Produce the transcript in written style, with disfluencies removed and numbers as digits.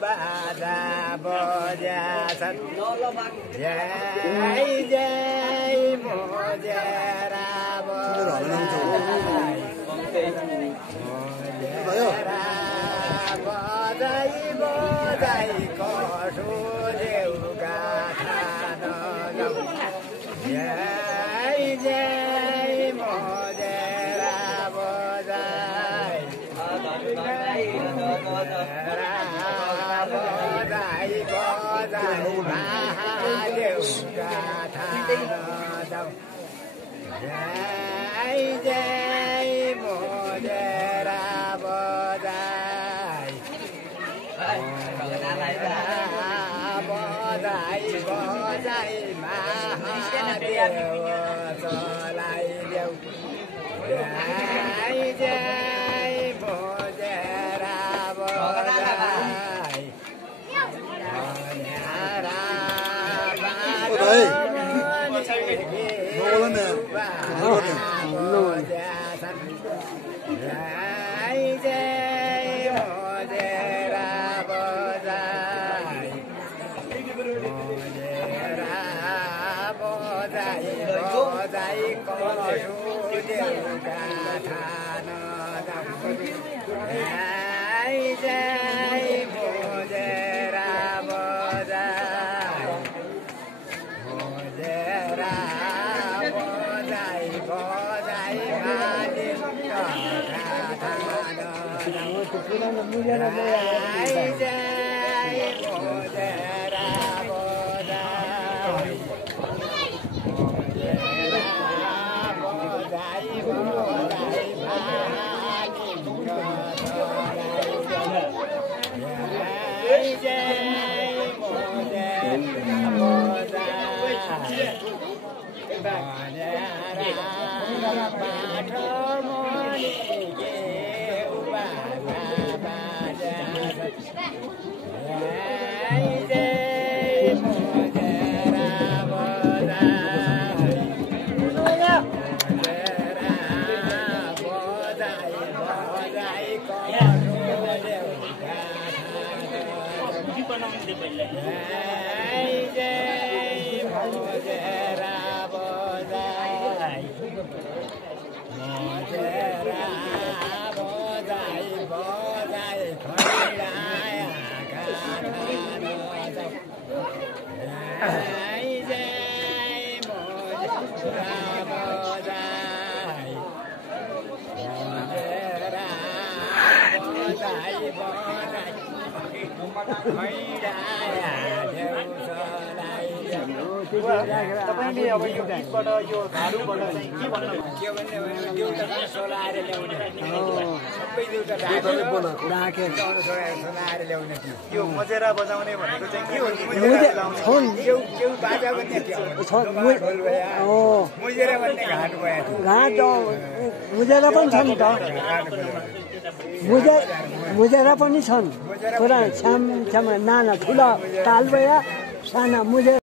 बाजा बजाछन् जय जय मोजेरा बजाई बजाई बजाई कसो देउका खान जाऊ जय जय मोजेरा बजाई बजाई बजाई महादेउका थान जाऊ जय जय मोजेरा बजाई बजाई बजाई महादेव चलाइदेऊ जय जय मोजेरा बजाई जय जय मोजेरा बजाई मोजेरा बजाई बजाई कसो देउका थान जाऊ जय जय मोजेरा बजाई मोजेरा बजाई बजाई महादेवका थान जाऊ जय जय मोजेरा बजाई मोजेरा बजाई बजाई जय जय मोजेरा बजाई मोजेरा पाठ मणि के बाजा बाजाछन् जय जय मोजेरा बजाई मोजेरा बजाई बजाई कसो देउका थान जय जय मोजेरा बजाई मोजेरा बजाई बजाई खैराका थान जाऊ जय जय मोजेरा बजाई मोजेरा बजाई बजाई खैराया देउसलाई तपाईले अब यो गीतबाट यो झाडुबाट चाहिँ के भन्नु के भन्ने देउता सोलाएर ल्याउने सबै देउता राखेर सोलाएर ल्याउने यो मजेरा बजाउने भनेको चाहिँ के हो केउ बाजा भन्ने के हो मुजेरा भन्ने घाट भयो घाट मुजेरा पनि छ नि त मुजेरा पनि छन् पुरा छ्याम छ्याम नाना ठुला ताल भया साना मुजेरा